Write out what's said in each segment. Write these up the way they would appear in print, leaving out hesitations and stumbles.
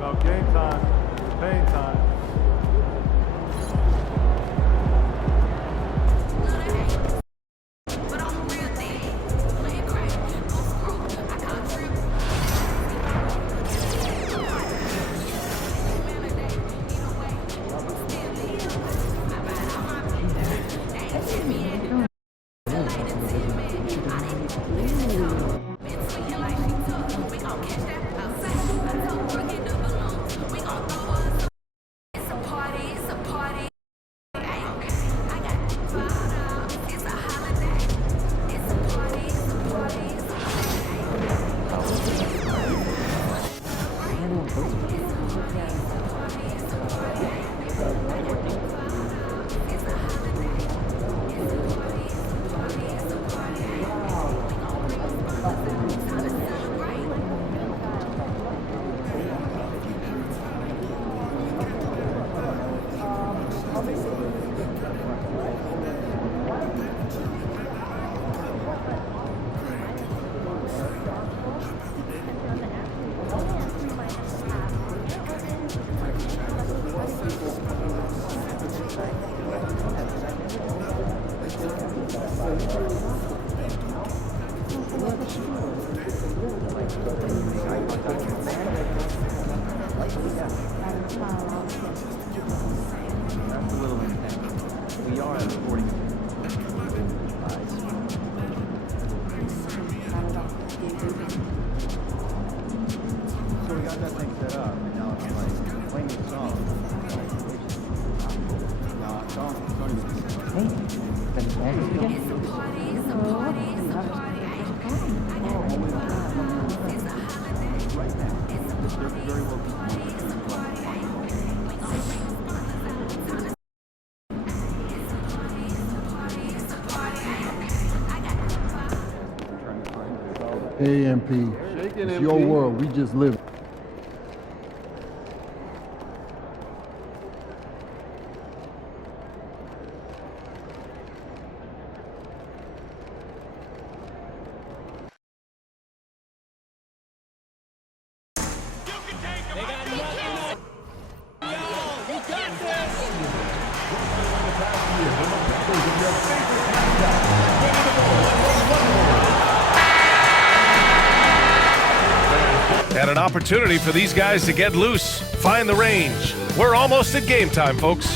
About game time, pain time. That's a little intense. We are at a 40. So we got that thing set up, and now it's like playing the song. Now, AMP, it's your world. We just live. And an opportunity for these guys to get loose, find the range. We're almost at game time, folks.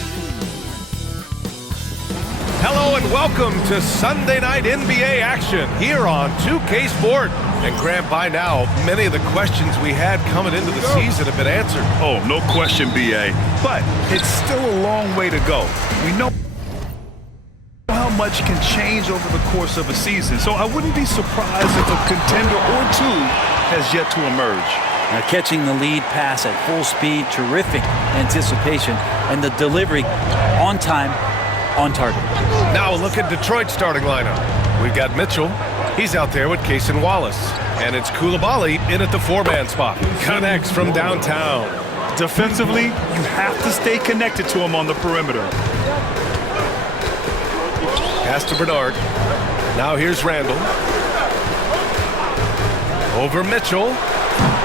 Hello and welcome to Sunday night NBA action here on 2K Sport. And Grant, by now, many of the questions we had coming into the season have been answered. Oh, no question, BA. But it's still a long way to go. We know how much can change over the course of a season, so I wouldn't be surprised if a contender or two has yet to emerge. Now catching the lead pass at full speed, terrific anticipation, and the delivery on time, on target. Now look at Detroit's starting lineup. We've got Mitchell. He's out there with Cason Wallace. And it's Coulibaly in at the 4-man spot. Connects from downtown. Defensively, you have to stay connected to him on the perimeter. Pass to Bernard. Now here's Randall. Over Mitchell.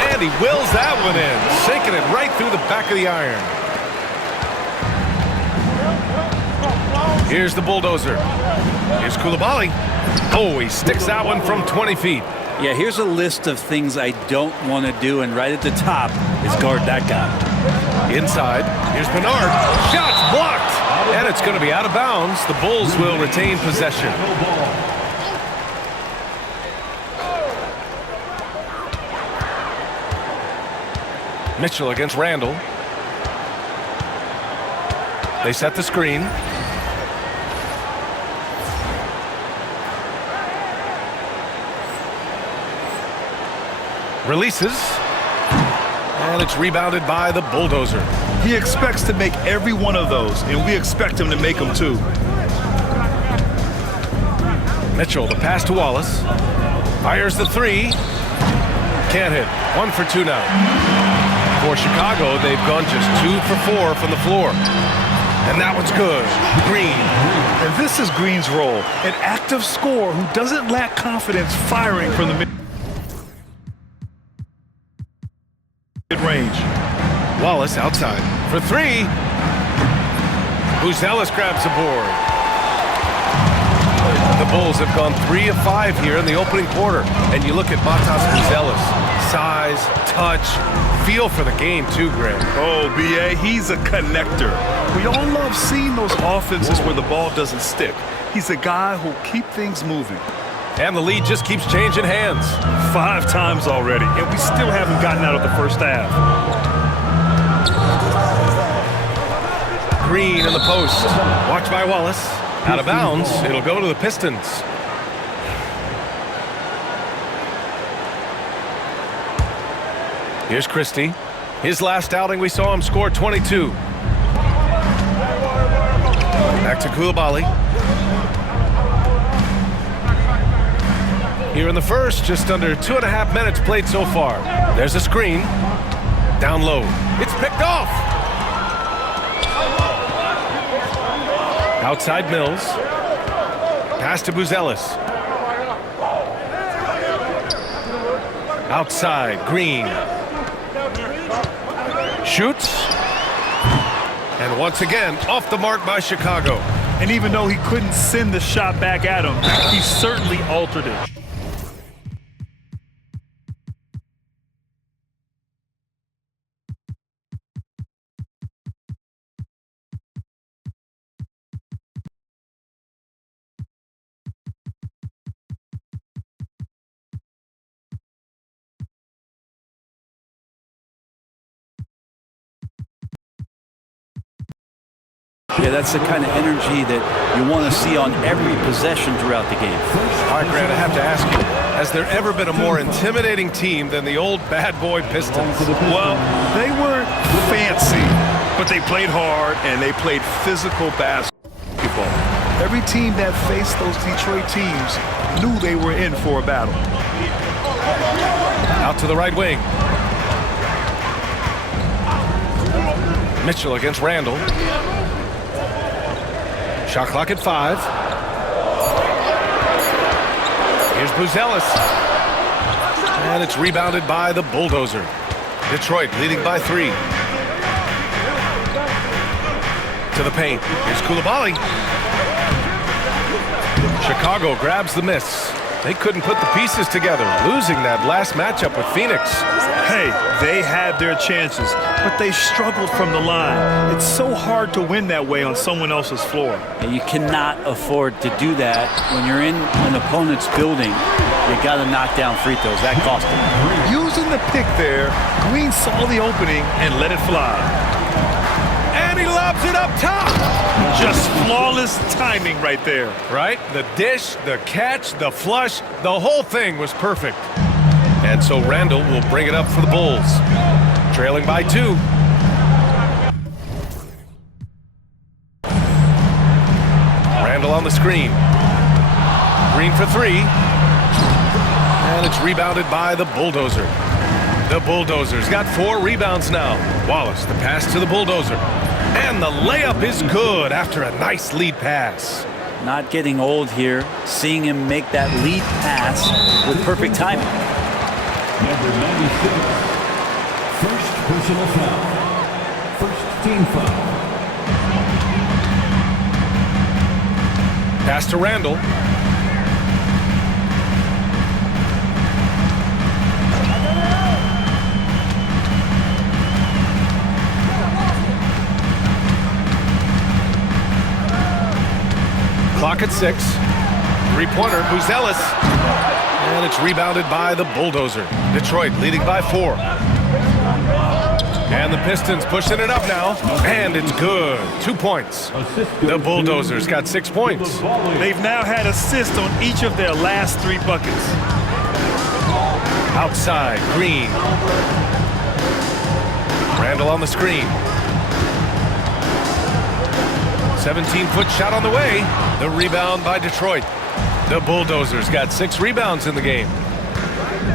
And he wills that one in. Sinking it right through the back of the iron. Here's the bulldozer. Here's Coulibaly. Oh, he sticks that one from 20 feet. Yeah, here's a list of things I don't want to do, and right at the top is guard that guy. Inside, here's Bernard. Shots blocked. And it's going to be out of bounds. The Bulls will retain possession. Mitchell against Randall. They set the screen. Releases. And it's rebounded by the bulldozer. He expects to make every one of those, and we expect him to make them too. Mitchell, the pass to Wallace. Fires the three. Can't hit. 1 for 2 now. For Chicago, they've gone just 2 for 4 from the floor. And that one's good. Green. And this is Green's role, an active scorer who doesn't lack confidence firing from the mid-range. Wallace outside for three. Buzelis grabs the board. The Bulls have gone 3 of 5 here in the opening quarter. And you look at Matas Buzelis. Size, touch, feel for the game too, Graham. Oh, B.A., he's a connector. We all love seeing those offenses where the ball doesn't stick. He's a guy who'll keep things moving. And the lead just keeps changing hands. 5 times already, and we still haven't gotten out of the first half. Green in the post. Watch by Wallace. Out of bounds. It'll go to the Pistons. Here's Christie. His last outing, we saw him score 22. Back to Coulibaly. Here in the first, just under 2.5 minutes played so far. There's a screen. Down low. It's picked off. Outside Mills. Pass to Buzelis. Outside Green. Shoots. And once again, off the mark by Chicago. And even though he couldn't send the shot back at him, he certainly altered it. Yeah, that's the kind of energy that you want to see on every possession throughout the game. All right, Grant, I have to ask you, has there ever been a more intimidating team than the old bad boy Pistons? Well, they weren't fancy, but they played hard and they played physical basketball. Every team that faced those Detroit teams knew they were in for a battle. Out to the right wing. Mitchell against Randall. Shot clock at 5. Here's Buzelis. And it's rebounded by the Bulldozer. Detroit leading by 3. To the paint. Here's Coulibaly. Chicago grabs the miss. They couldn't put the pieces together, losing that last matchup with Phoenix. Hey, they had their chances, but they struggled from the line. It's so hard to win that way on someone else's floor. And you cannot afford to do that when you're in an opponent's building. You got to knock down free throws. That cost them. Using the pick there, Green saw the opening and let it fly. And he lobs it up top. Just flawless timing right there. Right? The dish, the catch, the flush, the whole thing was perfect. And so Randall will bring it up for the Bulls. Trailing by 2. Randall on the screen. Green for 3. And it's rebounded by the Bulldozer. The Bulldozers got 4 rebounds now. Wallace, the pass to the Bulldozer. And the layup is good after a nice lead pass. Not getting old here. Seeing him make that lead pass with perfect timing. Number 96, first personal foul. First team foul. Pass to Randall. Clock at 6. 3-pointer, Buzelis. And it's rebounded by the Bulldozer. Detroit leading by 4. And the Pistons pushing it up now. And it's good. 2 points. The Bulldozers got 6 points. They've now had assists on each of their last 3 buckets. Outside, Green. Randall on the screen. 17-foot shot on the way. The rebound by Detroit. The Bulldozers got 6 rebounds in the game.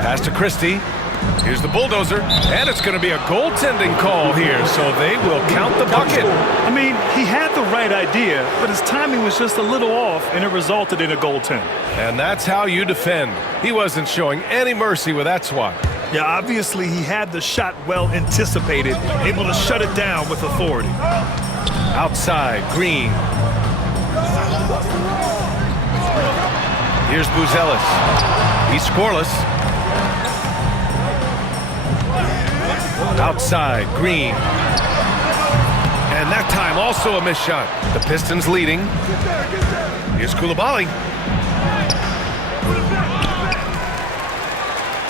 Pass to Christie. Here's the Bulldozer. And it's going to be a goaltending call here, so they will count the bucket. I mean, he had the right idea, but his timing was just a little off, and it resulted in a goaltend. And that's how you defend. He wasn't showing any mercy with that swat. Yeah, obviously he had the shot well anticipated, able to shut it down with authority. Outside, Green. Here's Buzelis. He's scoreless. Outside, Green. And that time also a missed shot. The Pistons leading. Here's Coulibaly.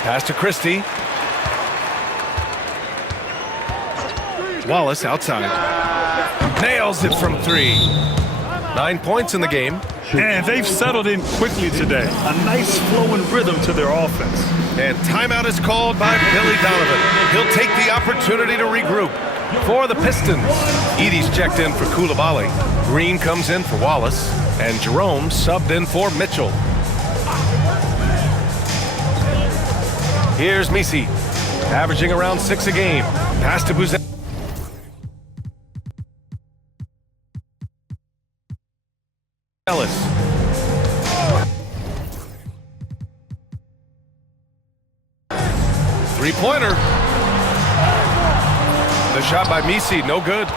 Pass to Christie. Wallace outside. Nails it from 3. 9 points in the game. And they've settled in quickly today. A nice flowing rhythm to their offense. And timeout is called by Billy Donovan. He'll take the opportunity to regroup. For the Pistons, Edey's checked in for Coulibaly. Green comes in for Wallace. And Jerome subbed in for Mitchell. Here's Misi, averaging around 6 a game. Pass to Buzelis. Three-pointer. The shot by Misi, no good.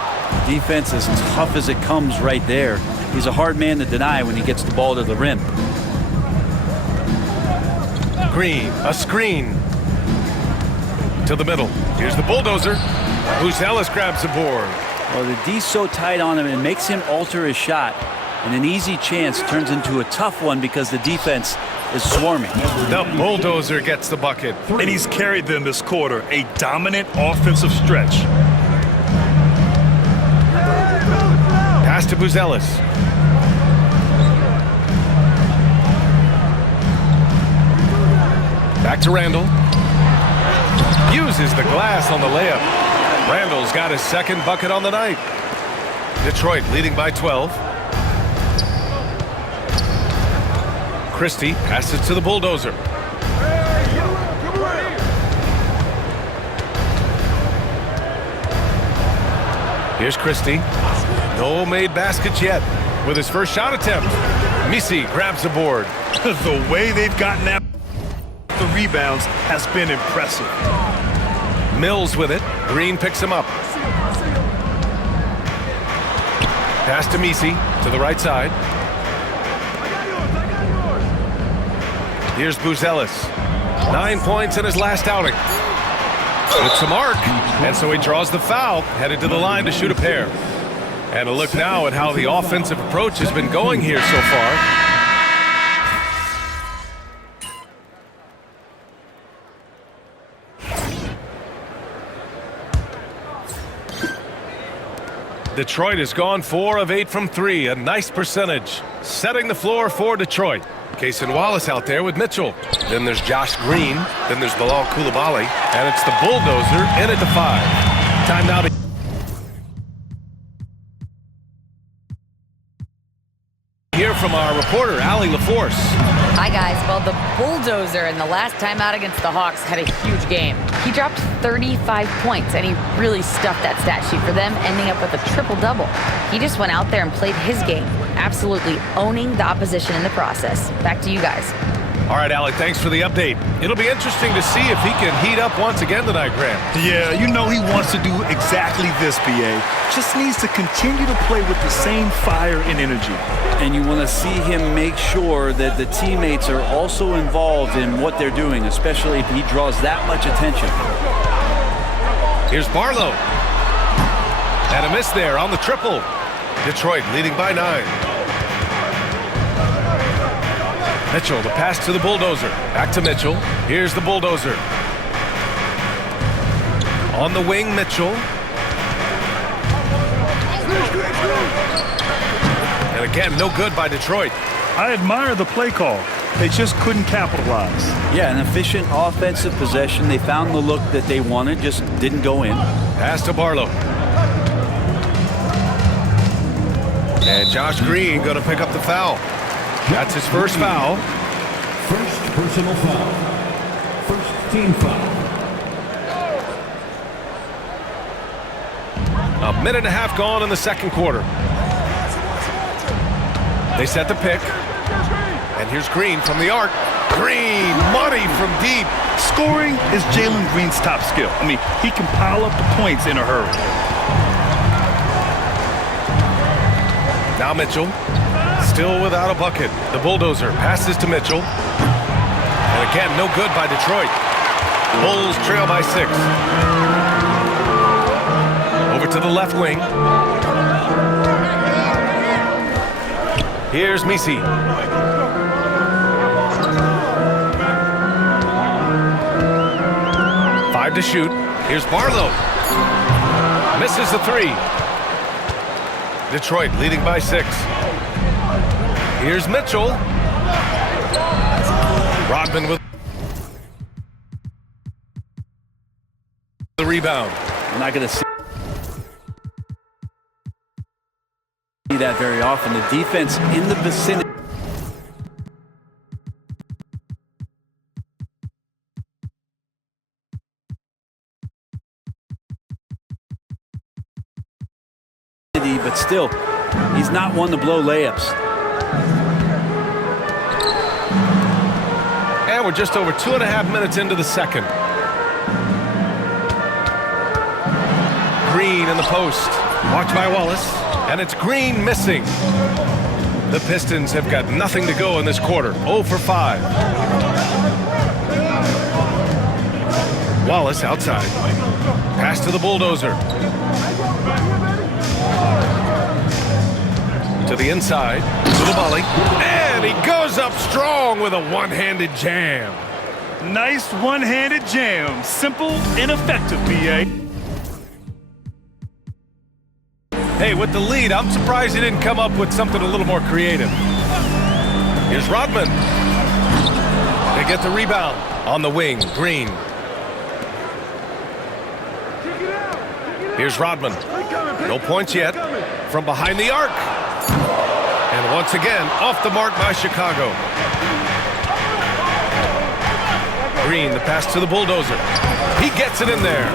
Defense as tough as it comes right there. He's a hard man to deny when he gets the ball to the rim. Green, a screen. To the middle. Here's the bulldozer. Buzelis grabs the board. Well, the D's so tight on him, it makes him alter his shot. And an easy chance turns into a tough one because the defense is swarming. The bulldozer gets the bucket. And he's carried them this quarter. A dominant offensive stretch. Pass to Buzelis. Back to Randall. Uses the glass on the layup. Randall's got his second bucket on the night. Detroit leading by 12. Christie passes to the bulldozer. Here's Christie. No made baskets yet with his first shot attempt. Misi grabs the board. The way they've gotten out the rebounds has been impressive. Mills with it. Green picks him up. Pass to Misi to the right side. Here's Buzelis. 9 points in his last outing. It's a mark, and so he draws the foul, headed to the line to shoot a pair. And a look now at how the offensive approach has been going here so far. Detroit has gone 4 of 8 from 3, a nice percentage. Setting the floor for Detroit. Cason Wallace out there with Mitchell. Then there's Josh Green. Then there's Bilal Coulibaly. And it's the bulldozer in at the 5. Time now to hear from our reporter, Allie LaForce. Hi, guys. Well, the bulldozer in the last time out against the Hawks had a huge game. He dropped 35 points, and he really stuffed that stat sheet for them, ending up with a triple-double. He just went out there and played his game, absolutely owning the opposition in the process. Back to you guys. All right, Alec, thanks for the update. It'll be interesting to see if he can heat up once again tonight, Graham. Yeah, you know he wants to do exactly this, BA. Just needs to continue to play with the same fire and energy. And you want to see him make sure that the teammates are also involved in what they're doing, especially if he draws that much attention. Here's Barlow. And a miss there on the triple. Detroit leading by 9. Mitchell, the pass to the bulldozer. Back to Mitchell. Here's the bulldozer. On the wing, Mitchell. And again, no good by Detroit. I admire the play call. They just couldn't capitalize. Yeah, an efficient offensive possession. They found the look that they wanted, just didn't go in. Pass to Barlow. And Josh Green going to pick up the foul. That's his first foul. First personal foul. First team foul. A minute and a half gone in the second quarter. They set the pick. And here's Green from the arc. Green, money from deep. Scoring is Jalen Green's top skill. I mean, he can pile up the points in a hurry. Now Mitchell, still without a bucket. The Bulldozer passes to Mitchell. And again, no good by Detroit. Bulls trail by 6. Over to the left wing. Here's Misi. Five to shoot. Here's Barlow. Misses the 3. Detroit leading by 6. Here's Mitchell. Rodman with the rebound. We're not going to see that very often. The defense in the vicinity but still, he's not one to blow layups. And we're just over 2.5 minutes into the second. Green in the post. Watched by Wallace. And it's Green missing. The Pistons have got nothing to go in this quarter. 0 for 5. Wallace outside. Pass to the Bulldozer. To the inside. To the volley. And he goes up strong with a one-handed jam. Nice one-handed jam. Simple and effective, B.A. Hey, with the lead, I'm surprised he didn't come up with something a little more creative. Here's Rodman. They get the rebound on the wing. Green. Here's Rodman. No points yet. From behind the arc. And once again, off the mark by Chicago. Green, the pass to the Bulldozer. He gets it in there.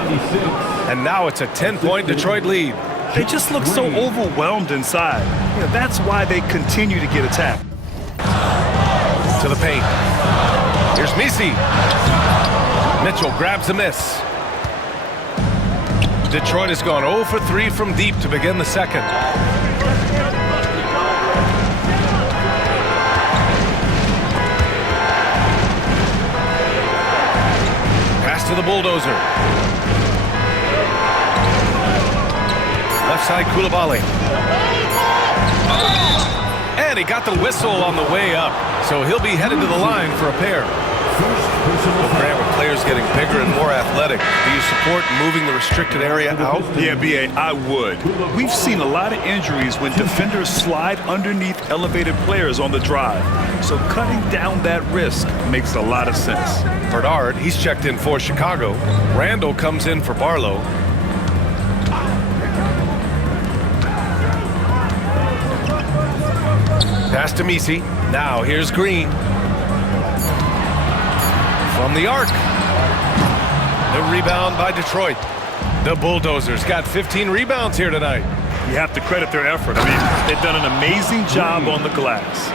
And now it's a 10-point Detroit lead. They just look so overwhelmed inside. Yeah, that's why they continue to get attacked. To the paint. Here's Misi. Mitchell grabs a miss. Detroit has gone 0 for 3 from deep to begin the second. Pass to the Bulldozer. Left side, Coulibaly. And he got the whistle on the way up, so he'll be headed to the line for a pair. Well, Grant, with players getting bigger and more athletic, do you support moving the restricted area out? Yeah, B.A., I would. We've seen a lot of injuries when defenders slide underneath elevated players on the drive. So cutting down that risk makes a lot of sense. Bernard, he's checked in for Chicago. Randall comes in for Barlow. Pass to Misi. Now here's Green. From the arc. The rebound by Detroit. The Bulldozers got 15 rebounds here tonight. You have to credit their effort. I mean, they've done an amazing job on the glass.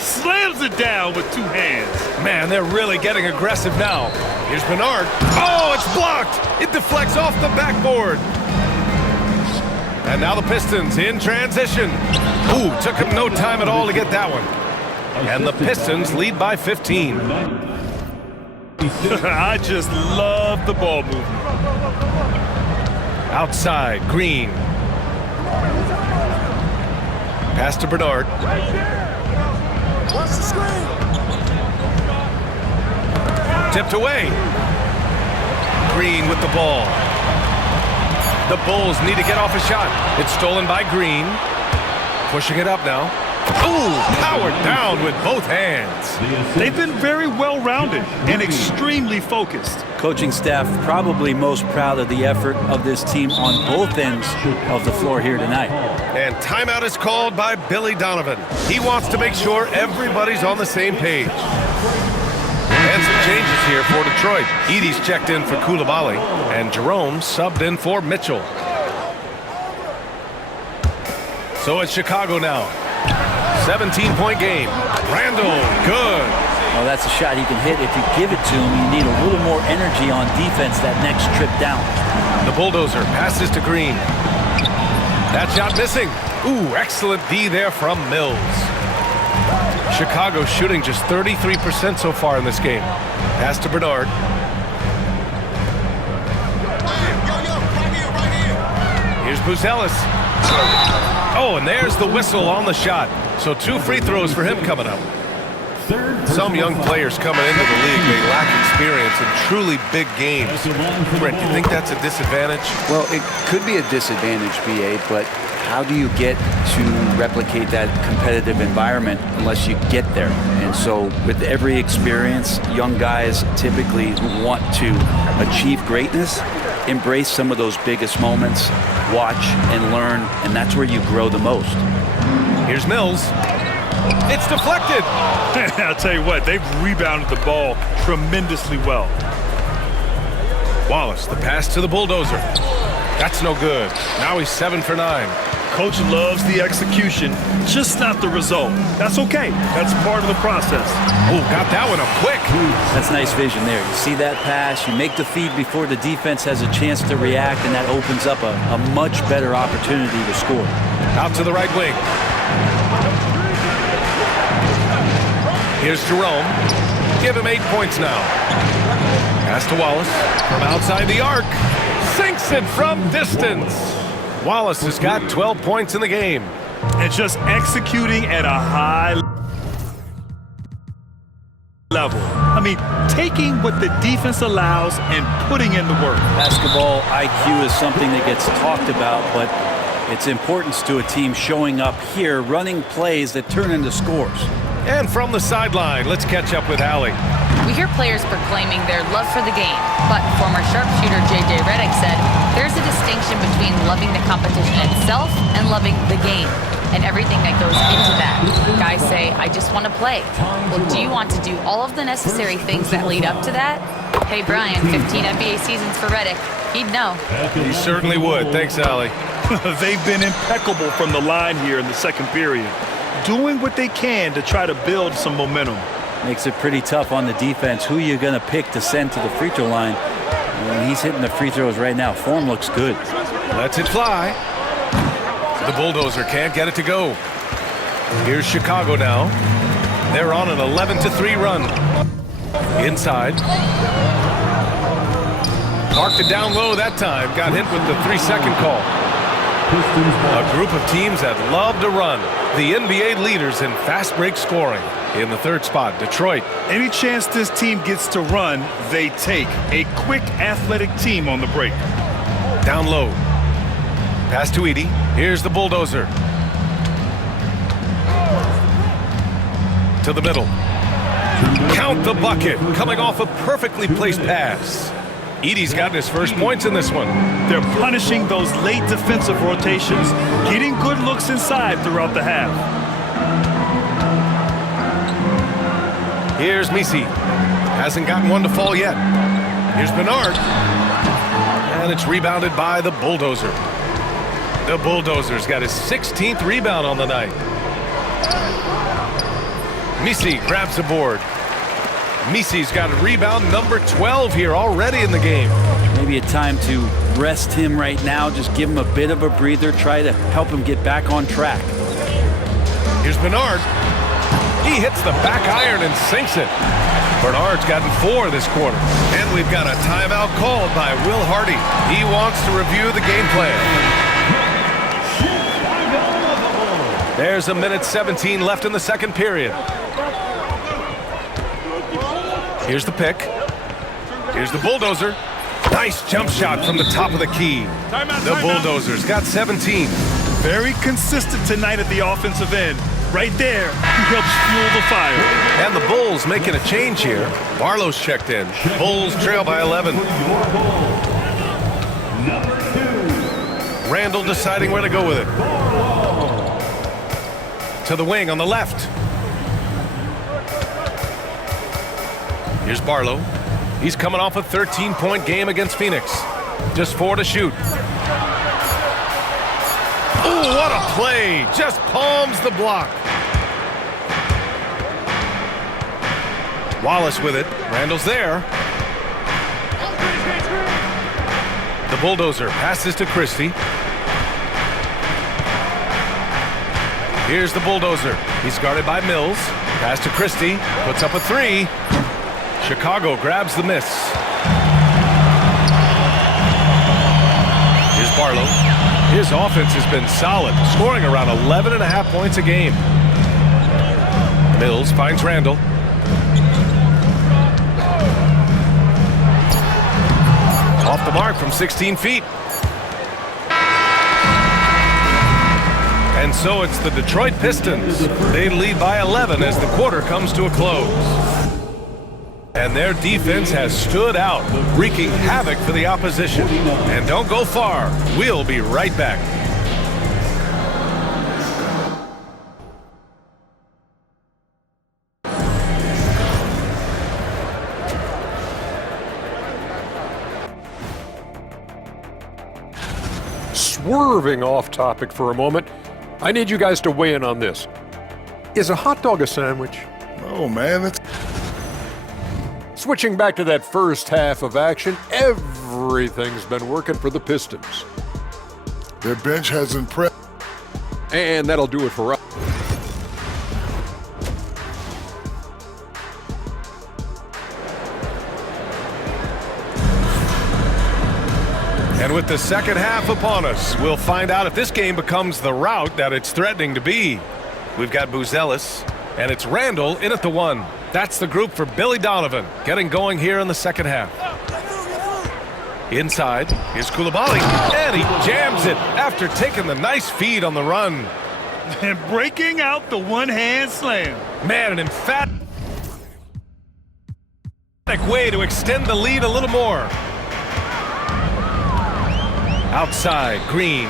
Slams it down with 2 hands. Man, they're really getting aggressive now. Here's Bernard. Oh, it's blocked. It deflects off the backboard. And now the Pistons in transition. Ooh, took him no time at all to get that one. And the Pistons lead by 15. I just love the ball movement. Outside, Green. Pass to Bernard. Tipped away. Green with the ball. The Bulls need to get off a shot. It's stolen by Green. Pushing it up now. Ooh, powered down with both hands. They've been very well-rounded and extremely focused. Coaching staff probably most proud of the effort of this team on both ends of the floor here tonight. And timeout is called by Billy Donovan. He wants to make sure everybody's on the same page. And some changes here for Detroit. Edey's checked in for Coulibaly, and Jerome subbed in for Mitchell. So it's Chicago now. 17-point game. Randall, good. Well, that's a shot he can hit. If you give it to him, you need a little more energy on defense that next trip down. The Bulldozer passes to Green. That shot missing. Ooh, excellent D there from Mills. Chicago shooting just 33% so far in this game. Pass to Bernard. Here's Buzelis. Oh, and there's the whistle on the shot. So 2 free throws for him coming up. Some young players coming into the league, they lack experience in truly big games. Brent, you think that's a disadvantage? Well, it could be a disadvantage, BA, but how do you get to replicate that competitive environment unless you get there? And so with every experience, young guys typically who want to achieve greatness embrace some of those biggest moments, watch and learn, and that's where you grow the most. Here's Mills. It's deflected. I'll tell you what, they've rebounded the ball tremendously well. Wallace, the pass to the Bulldozer. That's no good. Now he's 7 for 9. Coach loves the execution, just not the result. That's okay. That's part of the process. Oh, got that one up quick. That's nice vision there. You see that pass, you make the feed before the defense has a chance to react, and that opens up a much better opportunity to score. Out to the right wing. Here's Jerome. Give him 8 points now. Pass to Wallace from outside the arc. Sinks it from distance. Wallace has got 12 points in the game. And just executing at a high level. I mean, taking what the defense allows and putting in the work. Basketball IQ is something that gets talked about, but its importance to a team showing up here, running plays that turn into scores. And from the sideline, let's catch up with Allie. We hear players proclaiming their love for the game, but former sharpshooter J.J. Redick said there's a distinction between loving the competition itself and loving the game and everything that goes into that. Guys say, I just want to play. Well, do you want to do all of the necessary things that lead up to that? Hey, Brian, 15 NBA seasons for Redick. He'd know. He certainly would. Thanks, Allie. They've been impeccable from the line here in the second period, doing what they can to try to build some momentum. Makes it pretty tough on the defense. Who are you going to pick to send to the free throw line? Well, he's hitting the free throws right now. Form looks good. Lets it fly. The Bulldozer can't get it to go. Here's Chicago now. They're on an 11-3 run. Inside. Marked it down low that time. Got hit with the 3-second call. A group of teams that love to run. The NBA leaders in fast break scoring. In the third spot, Detroit. Any chance this team gets to run, they take. A quick, athletic team on the break. Down low. Pass to Edey. Here's the Bulldozer. To the middle. Count the bucket. Coming off a perfectly placed pass. Edey's gotten his first points in this one. They're punishing those late defensive rotations, getting good looks inside throughout the half. Here's Misi. Hasn't gotten one to fall yet. Here's Bernard. And it's rebounded by the Bulldozer. The Bulldozer's got his 16th rebound on the night. Misi grabs the board. Misi's got rebound number 12 here already in the game. Maybe a time to rest him right now. Just give him a bit of a breather. Try to help him get back on track. Here's Bernard. He hits the back iron and sinks it. Bernard's gotten 4 this quarter. And we've got a timeout called by Will Hardy. He wants to review the game plan. There's a minute 17 left in the second period. Here's the pick. Here's the Bulldozer. Nice jump shot from the top of the key. The Bulldozer's got 17. Very consistent tonight at the offensive end. Right there, he helps fuel the fire. And the Bulls making a change here. Barlow's checked in. Bulls trail by 11. Randall deciding where to go with it. To the wing on the left. Here's Barlow. He's coming off a 13-point game against Phoenix. Just 4 to shoot. Oh, what a play. Just palms the block. Wallace with it. Randall's there. The Bulldozer passes to Christie. Here's the Bulldozer. He's guarded by Mills. Pass to Christie. Puts up a three. Chicago grabs the miss. Here's Barlow. His offense has been solid, scoring around 11.5 points a game. Mills finds Randall. Off the mark from 16 feet. And so it's the Detroit Pistons. They lead by 11 as the quarter comes to a close. And their defense has stood out, wreaking havoc for the opposition. And don't go far. We'll be right back. Swerving off topic for a moment, I need you guys to weigh in on this. Is a hot dog a sandwich? Oh, man, it's... Switching back to that first half of action, everything's been working for the Pistons. Their bench has impressed. And that'll do it for us. And with the second half upon us, we'll find out if this game becomes the rout that it's threatening to be. We've got Buzelis, and it's Randall in at the one. That's the group for Billy Donovan, getting going here in the second half. Inside, here's Coulibaly, and he jams it after taking the nice feed on the run. And breaking out the one-hand slam. Man, an emphatic way to extend the lead a little more. Outside, Green.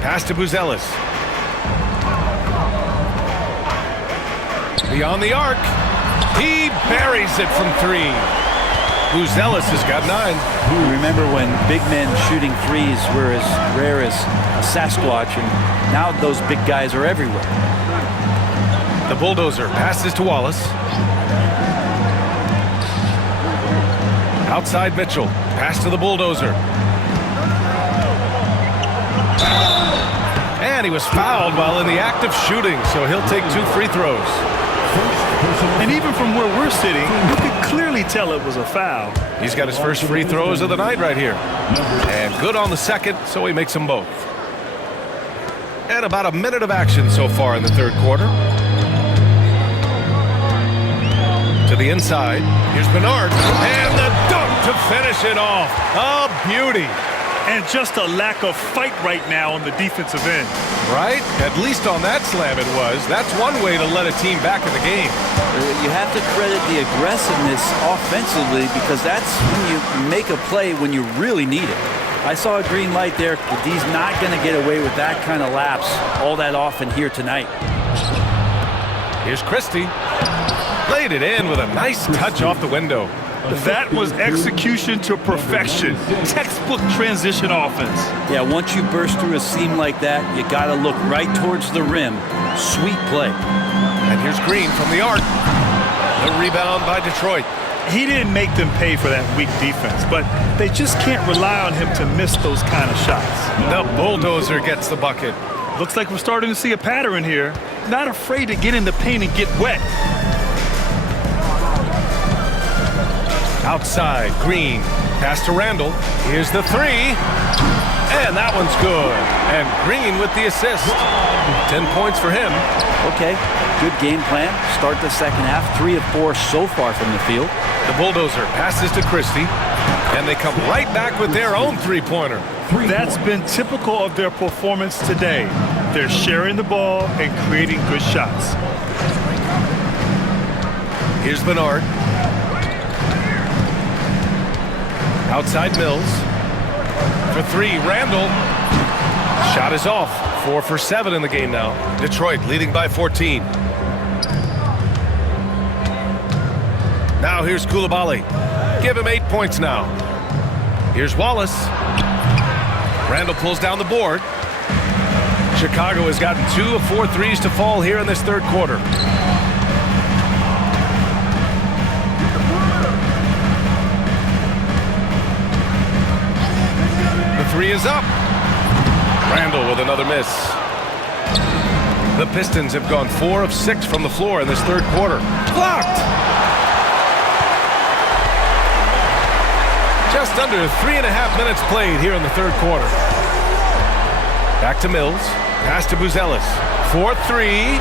Pass to Buzelis. Beyond the arc. He buries it from three. Buzelis has got 9. Remember when big men shooting threes were as rare as a Sasquatch, and now those big guys are everywhere. The Bulldozer passes to Wallace. Outside Mitchell. Pass to the Bulldozer. And he was fouled while in the act of shooting, so he'll take 2 free throws. And even from where we're sitting, you could clearly tell it was a foul. He's got his first free throws of the night right here. And good on the second, so he makes them both. And about a minute of action so far in the third quarter. To the inside, here's Bernard, and the dunk to finish it off. A beauty. And just a lack of fight right now on the defensive end. Right? At least on that slam it was. That's one way to let a team back in the game. You have to credit the aggressiveness offensively, because that's when you make a play when you really need it. I saw a green light there, but D's not going to get away with that kind of lapse all that often here tonight. Here's Christie. Laid it in with a nice touch off the window. That was execution to perfection. Textbook transition offense. Yeah, once you burst through a seam like that, you got to look right towards the rim. Sweet play. And here's Green from the arc. The rebound by Detroit. He didn't make them pay for that weak defense, but they just can't rely on him to miss those kind of shots. The Bulldozer gets the bucket. Looks like we're starting to see a pattern here. Not afraid to get in the paint and get wet. Outside, Green. Pass to Randall. Here's the three. And that one's good. And Green with the assist. 10 points for him. Okay, good game plan. Start the second half. 3 of 4 so far from the field. The Bulldozer passes to Christie. And they come right back with their own three-pointer. That's been typical of their performance today. They're sharing the ball and creating good shots. Here's Bernard. Outside Mills. For 3, Randall. Shot is off. 4 for 7 in the game now. Detroit leading by 14. Now here's Coulibaly. Give him 8 points now. Here's Wallace. Randall pulls down the board. Chicago has gotten 2 of 4 threes to fall here in this third quarter. three is up. Randall with another miss. The Pistons have gone 4 of 6 from the floor in this third quarter. Blocked! Just under 3.5 minutes played here in the third quarter. Back to Mills. Pass to Buzelis. 4-3.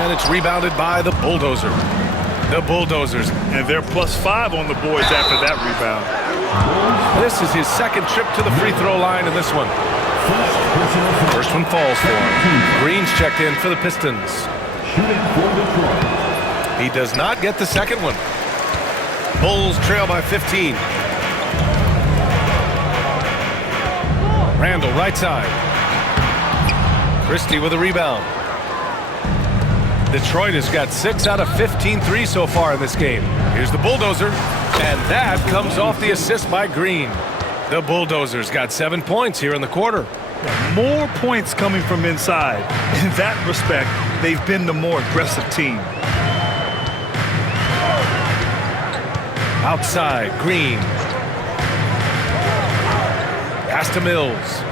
And it's rebounded by the Bulldozer. The Bulldozers. And they're +5 on the boards after that rebound. This is his second trip to the free throw line in this one. First one falls for him. Green's checked in for the Pistons. He does not get the second one. Bulls trail by 15. Randall right side. Christie with a rebound. Detroit has got 6 out of 15 threes so far in this game. Here's the Bulldozer, and that comes off the assist by Green. The Bulldozers got 7 points here in the quarter. More points coming from inside. In that respect, they've been the more aggressive team. Outside, Green. Pass to Mills.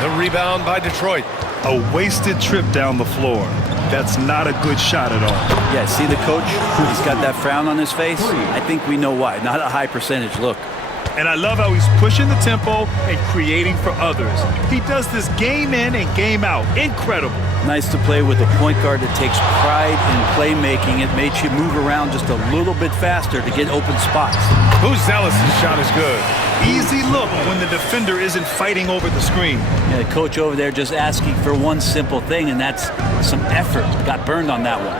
The rebound by Detroit. A wasted trip down the floor. That's not a good shot at all. Yeah, see the coach? He's got that frown on his face. I think we know why. Not a high percentage look. And I love how he's pushing the tempo and creating for others. He does this game in and game out. Incredible. Nice to play with a point guard that takes pride in playmaking. It makes you move around just a little bit faster to get open spots. Buzelis' shot is good. Easy look when the defender isn't fighting over the screen. Yeah, the coach over there just asking for one simple thing, and that's some effort. Got burned on that one.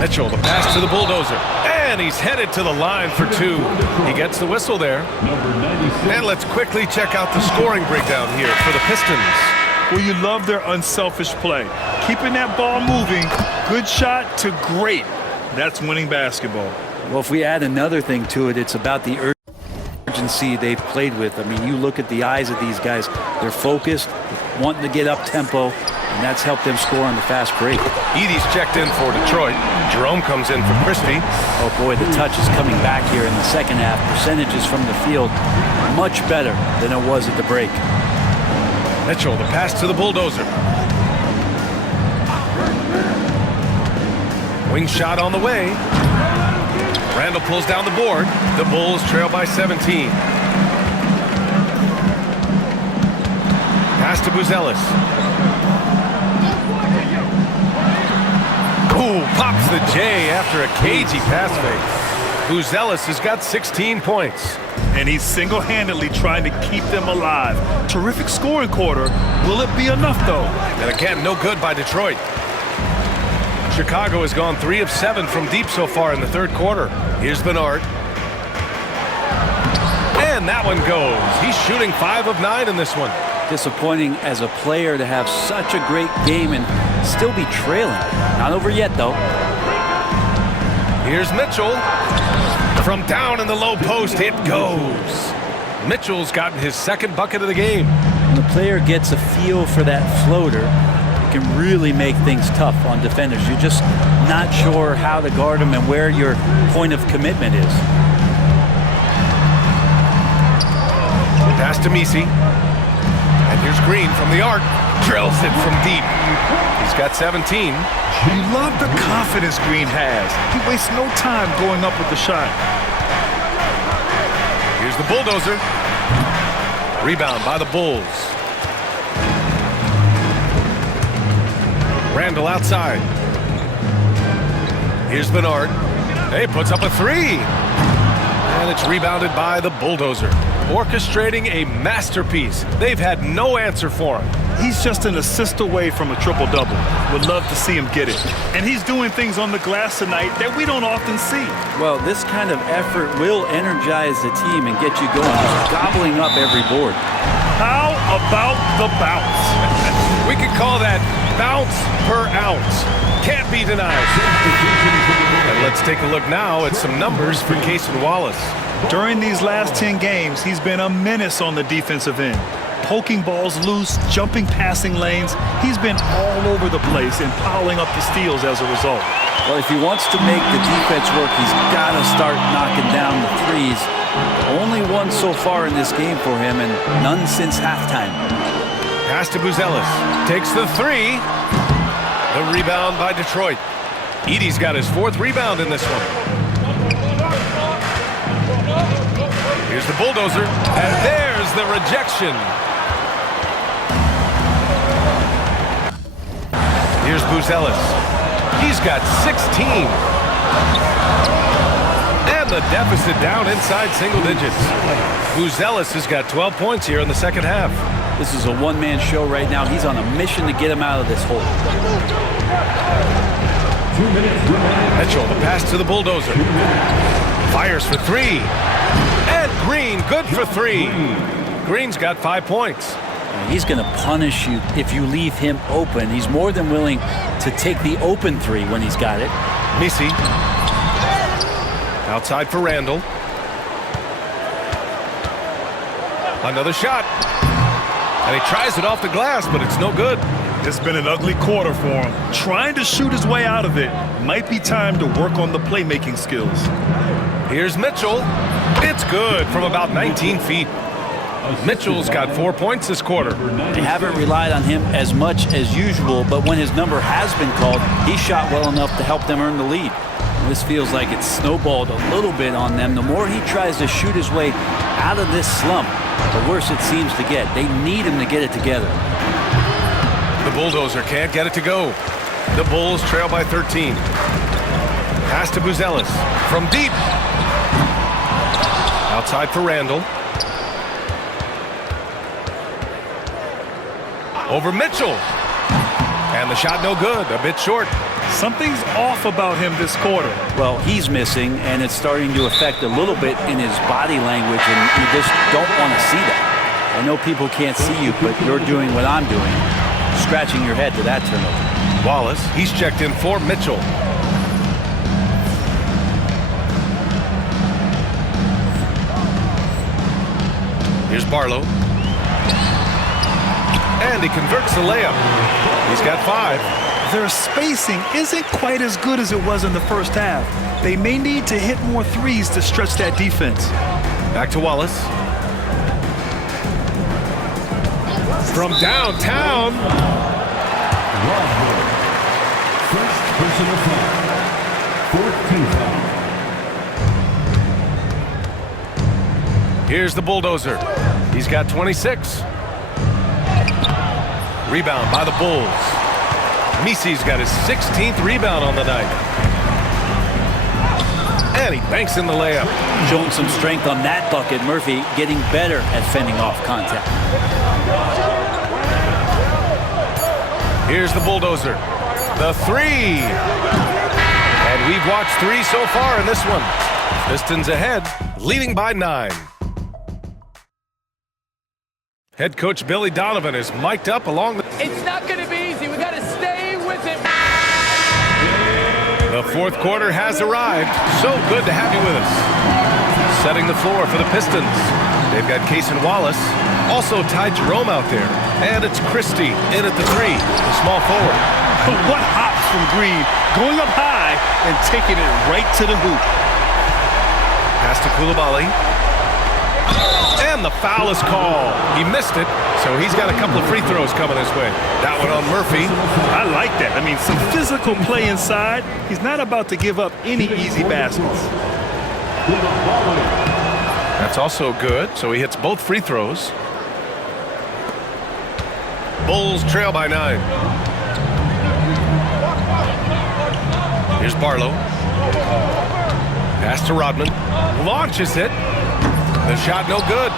Mitchell, the pass to the Bulldozer. And he's headed to the line for 2. He gets the whistle there. And let's quickly check out the scoring breakdown here for the Pistons. Well, you love their unselfish play. Keeping that ball moving, good shot to great. That's winning basketball. Well, if we add another thing to it, it's about the urgency they've played with. I mean, you look at the eyes of these guys. They're focused, wanting to get up tempo, and that's helped them score on the fast break. Edey's checked in for Detroit. Jerome comes in for Christie. Oh, boy, the touch is coming back here in the second half. Percentages from the field much better than it was at the break. Mitchell, the pass to the Bulldozer. Wing shot on the way. Randall pulls down the board. The Bulls trail by 17. Pass to Buzelis. Ooh, pops the J after a cagey pass fake. Buzelis has got 16 points. And he's single-handedly trying to keep them alive. Terrific scoring quarter. Will it be enough, though? And again, no good by Detroit. Chicago has gone 3 of 7 from deep so far in the third quarter. Here's Bernard. And that one goes. He's shooting 5 of 9 in this one. Disappointing as a player to have such a great game and still be trailing. Not over yet, though. Here's Mitchell. From down in the low post, it goes. Mitchell's gotten his second bucket of the game. When the player gets a feel for that floater, it can really make things tough on defenders. You're just not sure how to guard them and where your point of commitment is. Pass to Messi. And here's Green from the arc. Drills it from deep. He's got 17. You love the confidence Green has. He wastes no time going up with the shot. Here's the Bulldozer. Rebound by the Bulls. Randall outside. Here's Bernard. Hey, puts up a 3. And it's rebounded by the Bulldozer. Orchestrating a masterpiece. They've had no answer for him. He's just an assist away from a triple-double. Would love to see him get it. And he's doing things on the glass tonight that we don't often see. Well, this kind of effort will energize the team and get you going, just gobbling up every board. How about the bounce? We could call that bounce per ounce. Can't be denied. And let's take a look now at some numbers for Cason Wallace. During these last 10 games, he's been a menace on the defensive end. Poking balls loose, jumping passing lanes. He's been all over the place and piling up the steals as a result. Well, if he wants to make the defense work, he's got to start knocking down the threes. The only runs so far in this game for him, and none since halftime. Pass to Buzelis. Takes the three. The rebound by Detroit. Edey's got his 4th rebound in this one. Here's the bulldozer, and there's the rejection. Here's Buzelis. He's got 16. And the deficit down inside single digits. Buzelis has got 12 points here in the second half. This is a one-man show right now. He's on a mission to get him out of this hole. 2 minutes remaining. Mitchell, the pass to the bulldozer. Fires for 3. And Green, good for 3. Green's got 5 points. He's going to punish you if you leave him open. He's more than willing to take the open 3 when he's got it. Misi. Outside for Randall. Another shot. And he tries it off the glass, but it's no good. It's been an ugly quarter for him. Trying to shoot his way out of it. Might be time to work on the playmaking skills. Here's Mitchell. It's good from about 19 feet. Mitchell's got 4 points this quarter. They haven't relied on him as much as usual, but when his number has been called, he shot well enough to help them earn the lead. This feels like it's snowballed a little bit on them. The more he tries to shoot his way out of this slump, the worse it seems to get. They need him to get it together. The bulldozer can't get it to go. The Bulls trail by 13. Pass to Buzelis from deep. Outside for Randall. Over Mitchell. And the shot no good, a bit short. Something's off about him this quarter. Well, he's missing, and it's starting to affect a little bit in his body language, and you just don't want to see that. I know people can't see you, but you're doing what I'm doing, scratching your head to that turnover. Wallace, he's checked in for Mitchell. Here's Barlow. And he converts the layup. He's got 5. Their spacing isn't quite as good as it was in the first half. They may need to hit more threes to stretch that defense. Back to Wallace. From downtown. First personal foul. 14th foul. Here's the bulldozer. He's got 26. Rebound by the Bulls. Misi's got his 16th rebound on the night. And he banks in the layup. Showing some strength on that bucket. Murphy getting better at fending off contact. Here's the bulldozer. The 3. And we've watched 3 so far in this one. Pistons ahead, leading by 9. Head coach Billy Donovan is mic'd up along the... It's not going to be easy. We got to stay with it. The 4th quarter has arrived. So good to have you with us. Setting the floor for the Pistons. They've got Cason Wallace. Also Ty Jerome out there. And it's Christie in at the 3, the small forward. What hops from Green, going up high and taking it right to the hoop. Pass to Coulibaly. And the foul is called. He missed it, so he's got a couple of free throws coming his way. That one on Murphy. I like that. I mean, some physical play inside. He's not about to give up any easy baskets. That's also good, so he hits both free throws. Bulls trail by 9. Here's Barlow. Pass to Rodman. Launches it. The shot no good.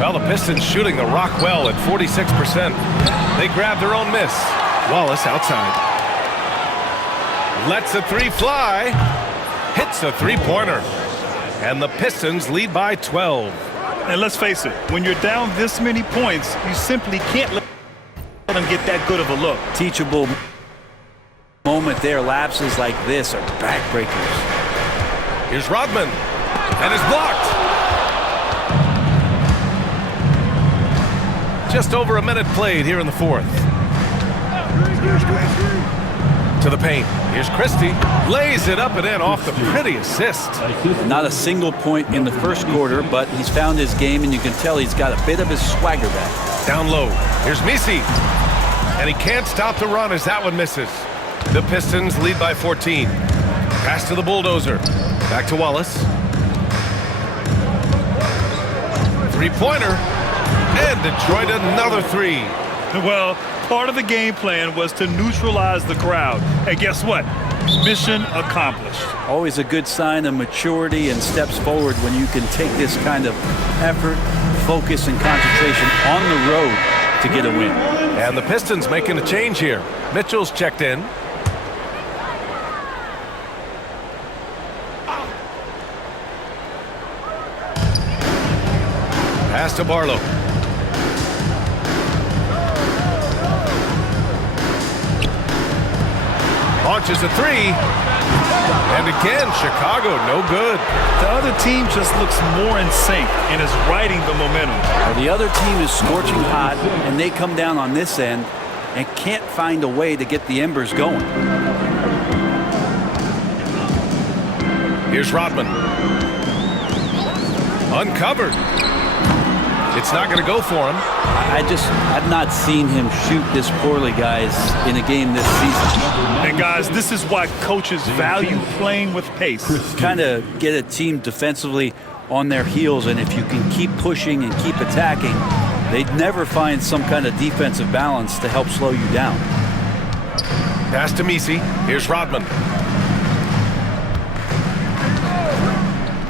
Well, the Pistons shooting the rock well at 46%. They grab their own miss. Wallace outside. Lets a 3 fly. Hits a 3-pointer. And the Pistons lead by 12. And let's face it, when you're down this many points, you simply can't let them get that good of a look. Teachable moment there. Lapses like this are backbreakers. Here's Rodman. And is blocked. Just over a minute played here in the 4th. To the paint. Here's Christie. Lays it up and in off the pretty assist. Not a single point in the first quarter, but he's found his game, and you can tell he's got a bit of his swagger back. Down low. Here's Misi. And he can't stop the run as that one misses. The Pistons lead by 14. Pass to the Bulldozer. Back to Wallace. Three-pointer. And Detroit another three. Well, part of the game plan was to neutralize the crowd. And guess what? Mission accomplished. Always a good sign of maturity and steps forward when you can take this kind of effort, focus, and concentration on the road to get a win. And the Pistons making a change here. Mitchell's checked in. Pass to Barlow. Launches a three. And again, Chicago, no good. The other team just looks more in sync and is riding the momentum. Well, the other team is scorching hot, and they come down on this end and can't find a way to get the embers going. Here's Rodman. Uncovered. It's not going to go for him. I've not seen him shoot this poorly, guys, in a game this season. And guys, this is why coaches value playing with pace. Kind of get a team defensively on their heels, and if you can keep pushing and keep attacking, they'd never find some kind of defensive balance to help slow you down. Pass to Misi. Here's Rodman.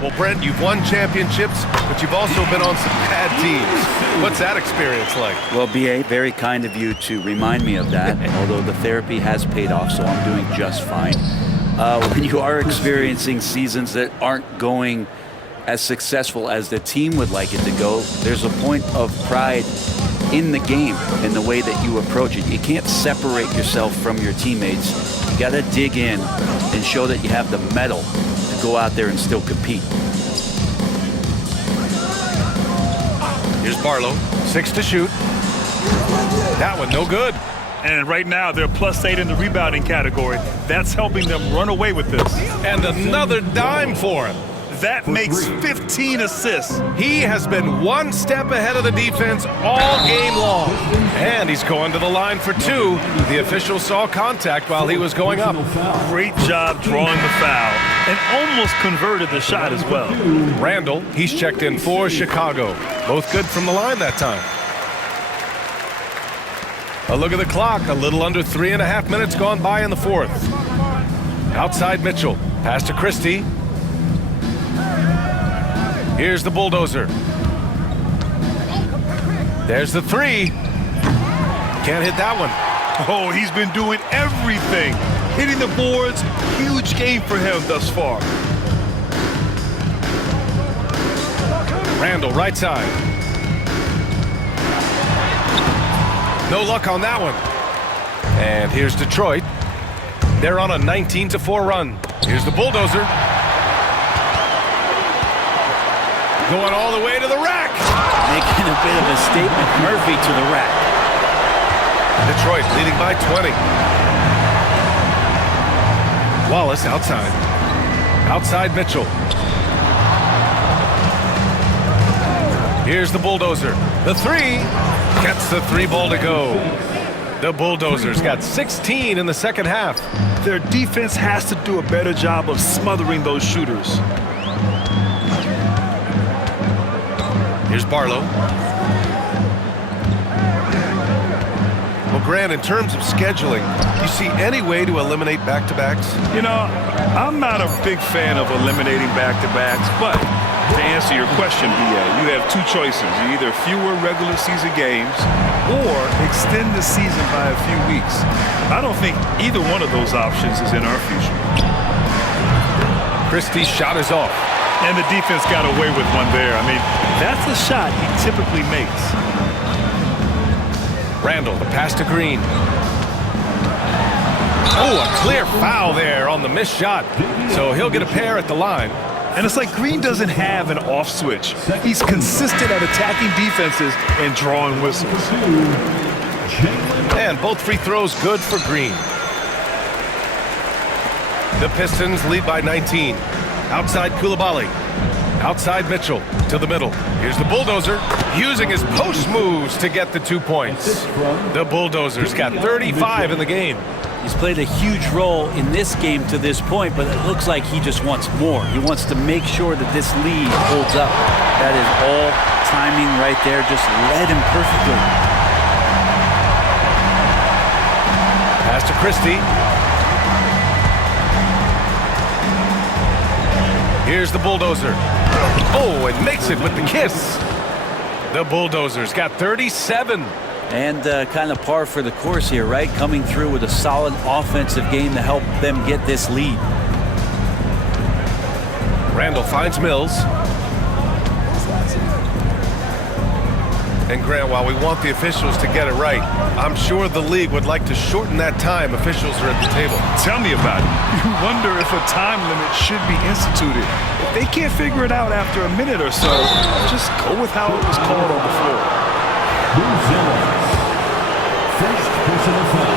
Well, Brent, you've won championships, but you've also been on some bad teams. What's that experience like? Well, B.A., very kind of you to remind me of that, although the therapy has paid off, so I'm doing just fine. When you are experiencing seasons that aren't going as successful as the team would like it to go, there's a point of pride in the game and the way that you approach it. You can't separate yourself from your teammates. You got to dig in and show that you have the mettle to go out there and still compete. Here's Barlow, 6 to shoot. That one no good. And right now they're +8 in the rebounding category. That's helping them run away with this. And another dime for him. That makes 15 assists. He has been one step ahead of the defense all game long. And he's going to the line for two. The official saw contact while he was going up. Great job drawing the foul and almost converted the shot as well. Randall, he's checked in for Chicago. Both good from the line that time. A look at the clock. A little under 3.5 minutes gone by in the fourth. Outside Mitchell. Pass to Christie. Here's the Bulldozer. There's the three. Can't hit that one. Oh, he's been doing everything. Hitting the boards, huge game for him thus far. Randall, right side. No luck on that one. And here's Detroit. They're on a 19-4 run. Here's the Bulldozer. Going all the way to the rack. Making a bit of a statement. Murphy to the rack. Detroit leading by 20. Wallace outside. Outside Mitchell. Here's the Bulldozer. The three. Gets the three ball to go. The Bulldozers got 16 in the second half. Their defense has to do a better job of smothering those shooters. Here's Barlow. Well, Grant, in terms of scheduling, do you see any way to eliminate back-to-backs? You know, I'm not a big fan of eliminating back-to-backs, but to answer your question, B.A., you have two choices. Either fewer regular season games or extend the season by a few weeks. I don't think either one of those options is in our future. Christie's shot is off. And the defense got away with one there. I mean, that's the shot he typically makes. Randall, the pass to Green. Oh, a clear foul there on the missed shot. So he'll get a pair at the line. And it's like Green doesn't have an off switch. He's consistent at attacking defenses and drawing whistles. And both free throws good for Green. The Pistons lead by 19. Outside Koulibaly. Outside Mitchell to the middle. Here's the Bulldozer using his post moves to get the 2 points. The Bulldozers got 35 in the game. He's played a huge role in this game to this point, but it looks like he just wants more. He wants to make sure that this lead holds up. That is all timing right there. Just led him perfectly. Pass to Christie. Here's the Bulldozer. Oh, and makes it with the kiss. The Bulldozers got 37. And kind of par for the course here, right? Coming through with a solid offensive game to help them get this lead. Randall finds Mills. And Grant, while we want the officials to get it right, I'm sure the league would like to shorten that time officials are at the table. Tell me about it. You wonder if a time limit should be instituted. If they can't figure it out after a minute or so, just go with how it was called on the floor. First personal foul.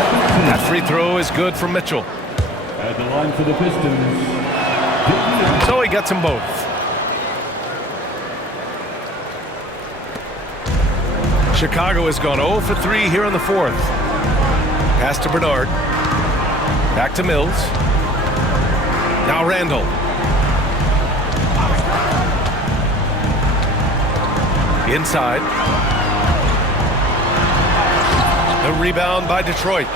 17. That free throw is good for Mitchell. At the line for the Pistons. So he gets them both. Chicago has gone 0 for 3 here in the fourth. Pass to Bernard. Back to Mills. Now Randall. Inside. The rebound by Detroit.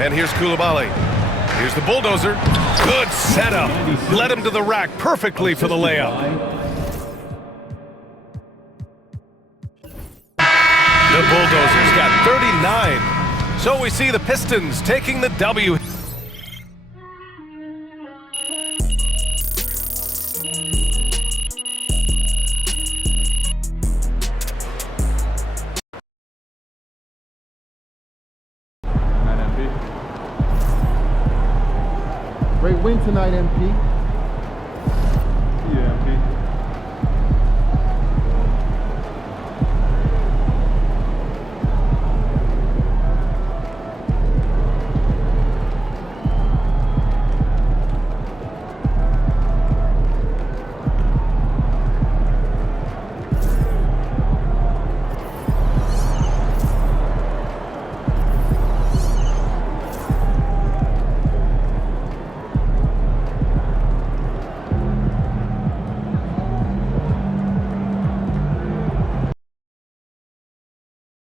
And here's Koulibaly. Here's the Bulldozer. Good setup. Led him to the rack perfectly for the layup. The Bulldozers got 39. So we see the Pistons taking the W. Great win tonight, MP.